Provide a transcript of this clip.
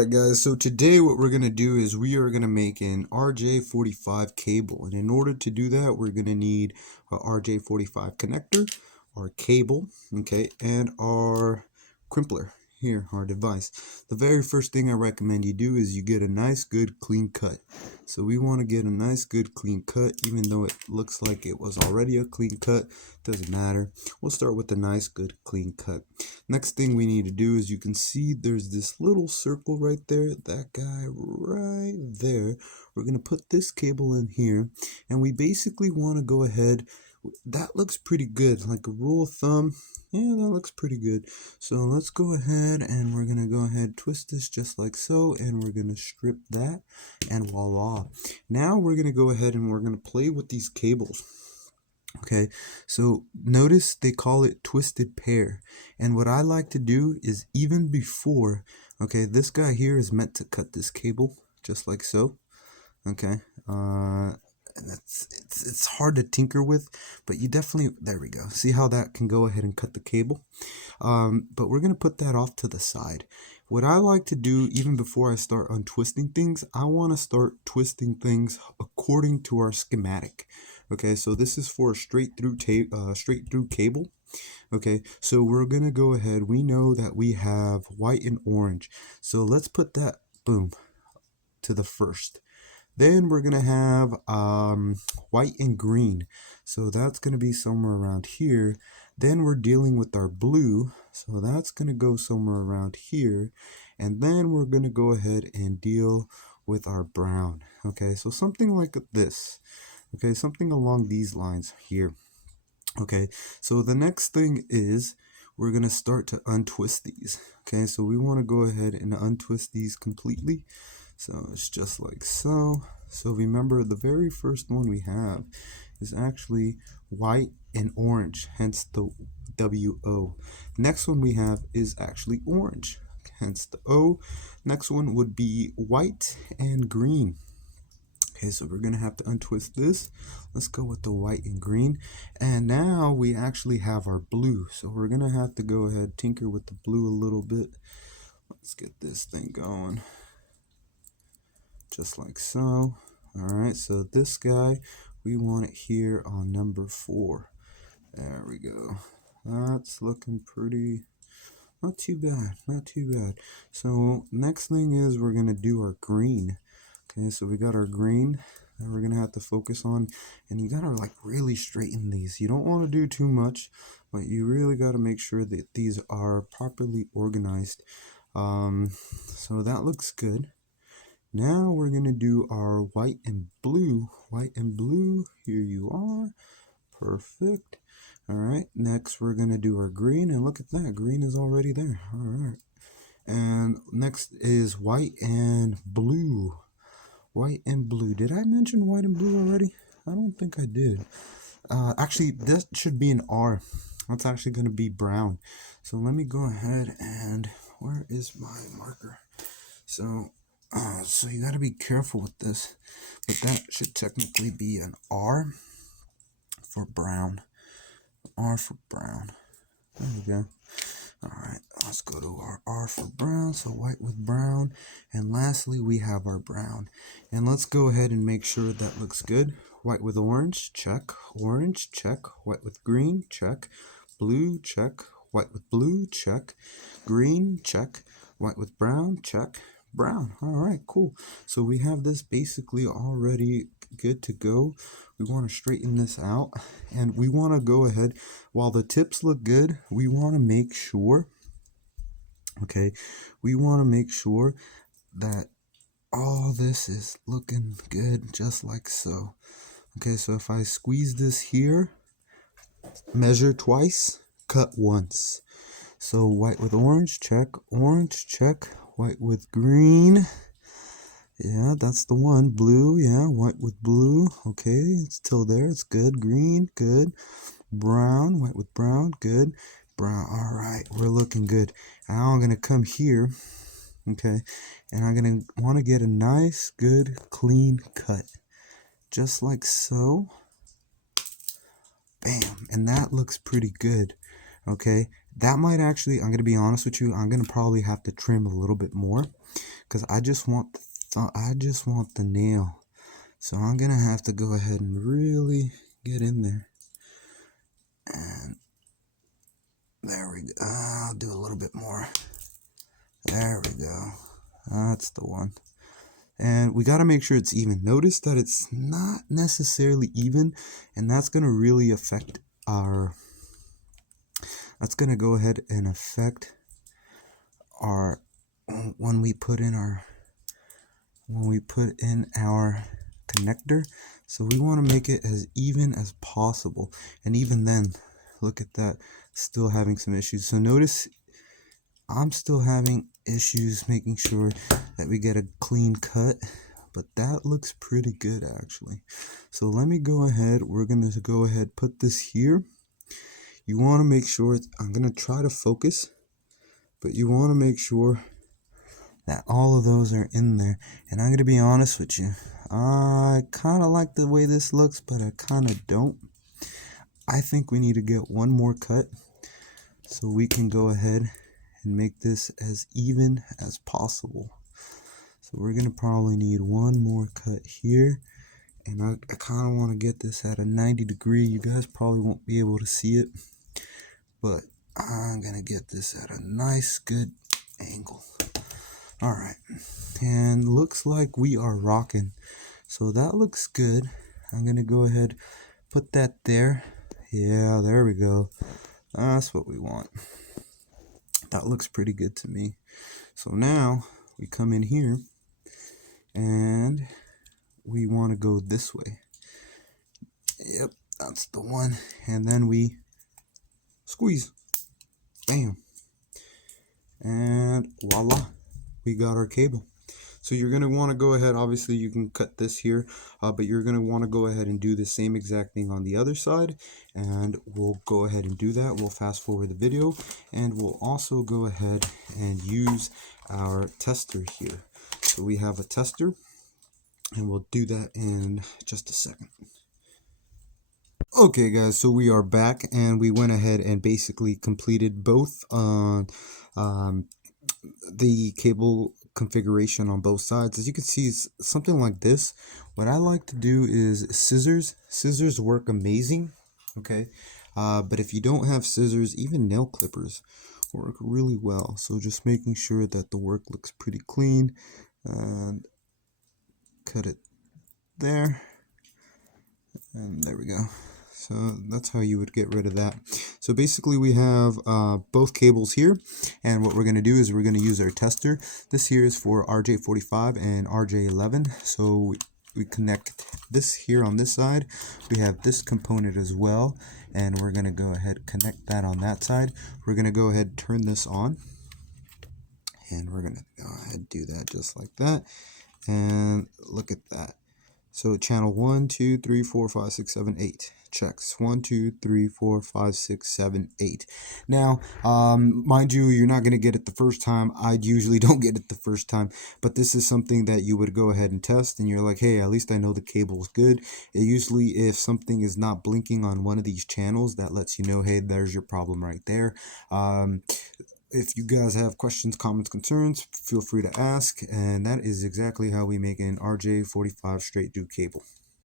Alright guys, so today what we're going to do is we are going to make an RJ45 cable, and in order to do that we're going to need a RJ45 connector, our cable, okay, and our crimpler here, our device. The very first thing I recommend you do is you get a nice good clean cut. So we want to get a nice good clean cut, even though it looks like it was already a clean cut, doesn't matter. We'll start with a nice good clean cut. Next thing we need to do is, you can see there's this little circle right there, that guy right there. We're going to put this cable in here, and we basically want to go ahead, that looks pretty good, like a rule of thumb. Yeah, that looks pretty good. So let's go ahead and we're going to go ahead, twist this just like so, and we're going to strip that, and voila. Now we're going to go ahead and we're going to play with these cables. Okay, so notice they call it twisted pair, and what I like to do is, even before, okay, this guy here is meant to cut this cable just like so. Okay, and it's hard to tinker with, but you definitely, there we go, see how that can go ahead and cut the cable. But we're gonna put that off to the side. What I like to do, even before I start untwisting things, I want to start twisting things according to our schematic. Okay, so this is for a straight through cable. Okay, so we're gonna go ahead, we know that we have white and orange, so let's put that, boom, to the first. Then we're gonna have white and green, so that's gonna be somewhere around here. Then we're dealing with our blue, so that's gonna go somewhere around here. And then we're gonna go ahead and deal with our brown. Okay, so something like this. Okay, something along these lines here. Okay, so the next thing is, we're gonna start to untwist these. Okay, so we want to go ahead and untwist these completely. So it's just like so. So remember, the very first one we have is actually white and orange, hence the WO. Next one we have is actually orange, hence the O. Next one would be white and green. Okay, so we're gonna have to untwist this. Let's go with the white and green. And now we actually have our blue. So we're gonna have to go ahead, tinker with the blue a little bit. Let's get this thing going. Just like so. Alright, so this guy, we want it here on number 4. There we go. That's looking pretty, not too bad, not too bad. So next thing is, we're gonna do our green. Okay, so we got our green that we're gonna have to focus on, and you gotta like really straighten these. You don't want to do too much, but you really got to make sure that these are properly organized. So that looks good. Now we're gonna do our white and blue. White and blue, here you are. Perfect. All right, next we're gonna do our green, and look at that, green is already there. All right, and next is white and blue. White and blue. Did I mention white and blue already? I don't think I did. Actually, this should be an R. That's actually going to be brown. So let me go ahead and, where is my marker? So you got to be careful with this, but that should technically be an R for brown. R for brown. There we go. Alright, let's go to our R for brown, so white with brown, and lastly we have our brown. And let's go ahead and make sure that looks good. White with orange, check. Orange, check. White with green, check. Blue, check. White with blue, check. Green, check. White with brown, check. Brown. Alright, cool. So we have this basically already good to go. We want to straighten this out, and we want to go ahead, while the tips look good, we want to make sure, okay, we want to make sure that all this is looking good, just like so. Okay, so if I squeeze this here, measure twice, cut once. So white with orange, check. Orange, check. White with green, yeah, that's the one. Blue, yeah, white with blue. Okay, it's still there. It's good. Green, good. Brown, white with brown, good. Brown, all right, we're looking good. Now I'm going to come here, okay, and I'm going to want to get a nice, good, clean cut. Just like so. Bam, and that looks pretty good. Okay, that might actually, I'm gonna be honest with you, I'm gonna probably have to trim a little bit more because I just want the nail. So I'm gonna have to go ahead and really get in there. And there we go. I'll do a little bit more. There we go. That's the one. And we got to make sure it's even. Notice that it's not necessarily even, and that's going to really affect our, that's going to go ahead and affect our, when we put in our connector. So we want to make it as even as possible. And even then, look at that, still having some issues. So notice I'm still having issues making sure that we get a clean cut, but that looks pretty good actually. So let me go ahead, we're going to go ahead, put this here. You want to make sure, I'm going to try to focus, but you want to make sure that all of those are in there. And I'm going to be honest with you, I kind of like the way this looks, but I kind of don't. I think we need to get one more cut so we can go ahead and make this as even as possible. So we're going to probably need one more cut here. And I kind of want to get this at a 90 degree. You guys probably won't be able to see it, but I'm going to get this at a nice, good angle. All right. And looks like we are rocking. So that looks good. I'm going to go ahead, put that there. Yeah, there we go. That's what we want. That looks pretty good to me. So now we come in here and we want to go this way. Yep, that's the one. And then we squeeze. Bam. And voila, we got our cable. So you're going to want to go ahead, obviously you can cut this here, but you're going to want to go ahead and do the same exact thing on the other side, and we'll go ahead and do that. We'll fast forward the video, and we'll also go ahead and use our tester here. So we have a tester, and we'll do that in just a second. Okay guys, so we are back, and we went ahead and basically completed both the cable configuration on both sides. As you can see, it's something like this. What I like to do is scissors work amazing, okay, but if you don't have scissors, even nail clippers work really well. So just making sure that the work looks pretty clean, and cut it there, and there we go. So that's how you would get rid of that. So basically we have both cables here, and what we're going to do is we're going to use our tester. This here is for RJ45 and RJ11. So we connect this here on this side. We have this component as well, and we're going to go ahead and connect that on that side. We're going to go ahead and turn this on, and we're going to go ahead and do that just like that. And look at that. So channel 1, 2, 3, 4, 5, 6, 7, 8 checks. 1, 2, 3, 4, 5, 6, 7, 8. Now, mind you, you're not going to get it the first time. I usually don't get it the first time, but this is something that you would go ahead and test, and you're like, hey, at least I know the cable is good. It usually, if something is not blinking on one of these channels, that lets you know, hey, there's your problem right there. If you guys have questions, comments, concerns, feel free to ask, and that is exactly how we make an RJ45 straight through cable.